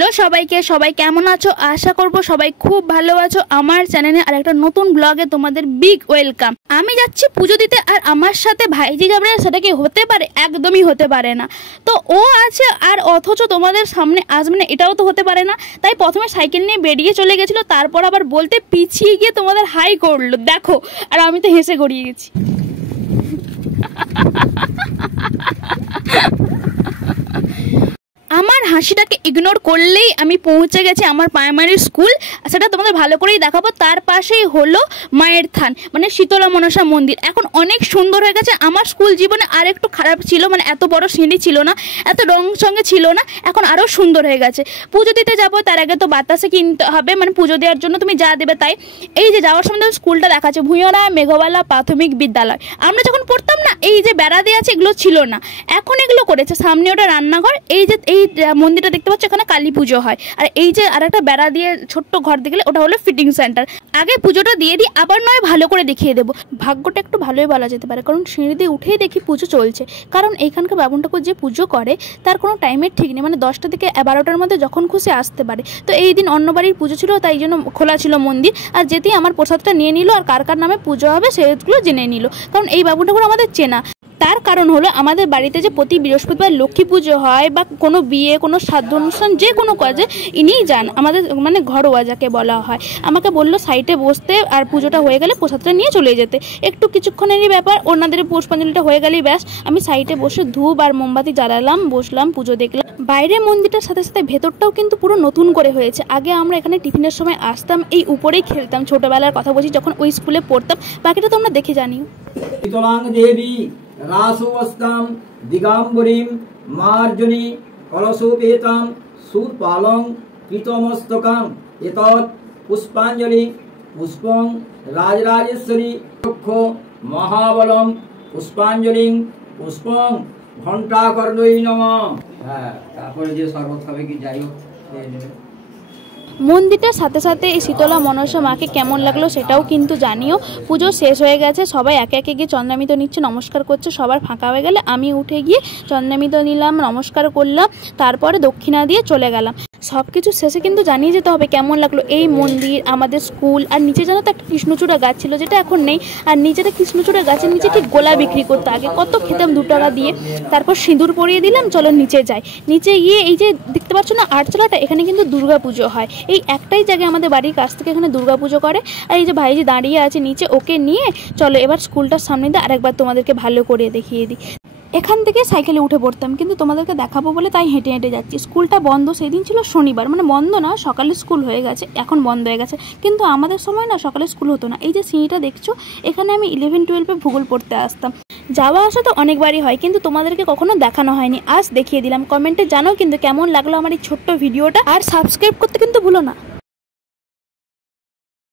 Hello সবাইকে, সবাই কেমন আছো? আশা করব সবাই খুব ভালো আছো। আমার চ্যানেলে আর একটা নতুন ব্লগে তোমাদের বিগ ওয়েলকাম। আমি যাচ্ছি পুজো দিতে, আর আমার সাথে ভাইজি যাবে না সেটা কি হতে পারে? একদমই হতে পারে না। তো ও আছে আর অথচ তোমাদের সামনে আসবে না, এটাও তো হতে পারে না। তাই প্রথমে সাইকেল নিয়ে বেরিয়ে চলে গেছিলো, তারপর আবার বলতে পিছিয়ে গিয়ে তোমাদের হাই করলো, দেখো। আর আমি তো হেসে গড়িয়ে গেছি। আমার হাসিটাকে ইগনোর করলেই আমি পৌঁছে গেছি আমার প্রাইমারি স্কুল। সেটা তোমাদের ভালো করেই দেখাবো। তার পাশেই হলো মায়ের থান, মানে শীতলা মনসা মন্দির। এখন অনেক সুন্দর হয়ে গেছে। আমার স্কুল জীবনে আর একটু খারাপ ছিল, মানে এত বড় সিঁড়ি ছিল না, এত রং সঙ্গে ছিল না। এখন আরও সুন্দর হয়ে গেছে। পুজো দিতে যাবো, তার আগে তো বাতাসে কিনতে হবে, মানে পুজো দেওয়ার জন্য তুমি যা দেবে তাই। এই যে যাওয়ার সময় স্কুলটা দেখাচ্ছে, ভূঁইয়ারা মেঘবালা প্রাথমিক বিদ্যালয়। আমরা যখন পড়তাম না, এই যে বেড়া দিয়ে আছে এগুলো ছিল না, এখন এগুলো করেছে। সামনে ওটা রান্নাঘর। এই যে এই মন্দিরটা দেখতে পাচ্ছ, এখানে কালী পুজো হয়। আর এই যে আর একটা বেড়া দিয়ে ছোট্ট ঘর দেখলে, ওটা হলো ফিটিং সেন্টার। আগে পুজোটা দিয়ে দিই, আবার নয় ভালো করে দেখিয়ে দেবো। ভাগ্যটা একটু ভালোই বলা যেতে পারে, কারণ সিঁড়ি দিয়ে উঠেই দেখি পুজো চলছে। কারণ এইখানকার বামুন ঠাকুর যে পুজো করে তার কোনো টাইমের ঠিক নেই, মানে 10টা থেকে 12টার মধ্যে যখন খুশি আসতে পারে। তো এই দিন অন্য বাড়ির পুজো ছিল, তাই জন্য খোলা ছিল মন্দির। আর যেতেই আমার প্রসাদটা নিয়ে নিল, আর কার কার নামে পুজো হবে সেগুলো জেনে নিল। কারণ এই বামুন ঠাকুর আমাদের চেনা। তার কারণ হলো আমাদের বাড়িতে যে প্রতি বৃহস্পতিবার লক্ষ্মী পুজো হয়, বা কোনো বিয়ে, কোনো শ্রাদ্ধ অনুষ্ঠান, যে কোনো কাজে ইনিই যান। আমাদের মানে ঘরোয়া যাকে বলা হয়। আমাকে বললো সাইডে বসতে, আর পুজোটা হয়ে গেলে প্রসাদটা নিয়ে চলে যেতে। একটু কিছুক্ষণেরই ব্যাপার, ওনাদের পুষ্পাঞ্জলিটা হয়ে গেলেই ব্যাস। আমি সাইডে বসে ধূপ আর মোমবাতি জ্বালালাম, বসলাম, পুজো দেখলাম। বাইরের মন্দিরটার সাথে সাথে ভেতরটাও কিন্তু পুরো নতুন করে হয়েছে। আগে আমরা এখানে টিফিনের সময় আসতাম, এই উপরেই খেলতাম। ছোটবেলার কথা বলছি, যখন ওই স্কুলে পড়তাম। বাকিটা তোমরা দেখে জানিও। রাসুবস্তাম দিগাম্বরীম মার্জনী কলসোপেতাম সুরপালং কৃতমস্তকাং এতৎ পুষ্পাঞ্জলি পুষ্পং রাজরাজেশ্বরী লক্ষ মহাবলম পুষ্পাঞ্জলিং পুষ্পং ঘণ্টাকর্ণৈ নমঃ। হ্যাঁ, তারপরে যে শরবত হবে কি যাই হোক। মন্দিরটার সাথে সাথে এই শীতলা মনসা মাকে কেমন লাগলো সেটাও কিন্তু জানিও। পুজো শেষ হয়ে গেছে, সবাই একে একে গিয়ে চন্দ্রামিত নিচ্ছে, নমস্কার করছে। সবার ফাঁকা হয়ে গেলে আমি উঠে গিয়ে চন্দ্রামিত নিলাম, নমস্কার করলাম, তারপরে দক্ষিণা দিয়ে চলে গেলাম। সব কিছু শেষে কিন্তু জানিয়ে যেতে হবে কেমন লাগলো এই মন্দির, আমাদের স্কুল। আর নিচে জানো তো একটা কৃষ্ণচূড়া গাছ ছিল, যেটা এখন নেই। আর নিচেটা কৃষ্ণচূড়া গাছের নিচে ঠিক গোলা বিক্রি করতো, আগে কত খেতাম 2 টাকা দিয়ে। তারপর সিঁদুর পরিয়ে দিলাম, চলো নিচে যাই। নিচে গিয়ে এই যে দেখতে পাচ্ছ না আটচালাটা, এখানে কিন্তু দুর্গা পুজো হয়। এই একটাই জায়গায় আমাদের বাড়ির কাছ থেকে এখানে দুর্গা পুজো করে। আর এই যে ভাইজি দাঁড়িয়ে আছে নিচে, ওকে নিয়ে চলো এবার স্কুলটার সামনে দিয়ে আরেকবার তোমাদেরকে ভালো করে দেখিয়ে দিই। এখান থেকে সাইকেলে উঠে পড়তাম, কিন্তু তোমাদেরকে দেখাবো বলে তাই হেঁটে হেঁটে যাচ্ছি। স্কুলটা বন্ধ, সেদিন ছিল শনিবার, মানে বন্ধ না, সকালে স্কুল হয়ে গেছে, এখন বন্ধ হয়ে গেছে। কিন্তু আমাদের সময় না সকালে স্কুল হতো না। এই যে সিঁড়িটা দেখছো, এখানে আমি 11-12-এ ভূগোল পড়তে আসতাম। যাওয়া আসা তো অনেকবারই হয়, কিন্তু তোমাদেরকে কখনো দেখানো হয়নি, আজ দেখিয়ে দিলাম। কমেন্টে জানাও কিন্তু কেমন লাগলো আমার এই ছোট্ট ভিডিওটা, আর সাবস্ক্রাইব করতে কিন্তু ভুলো না।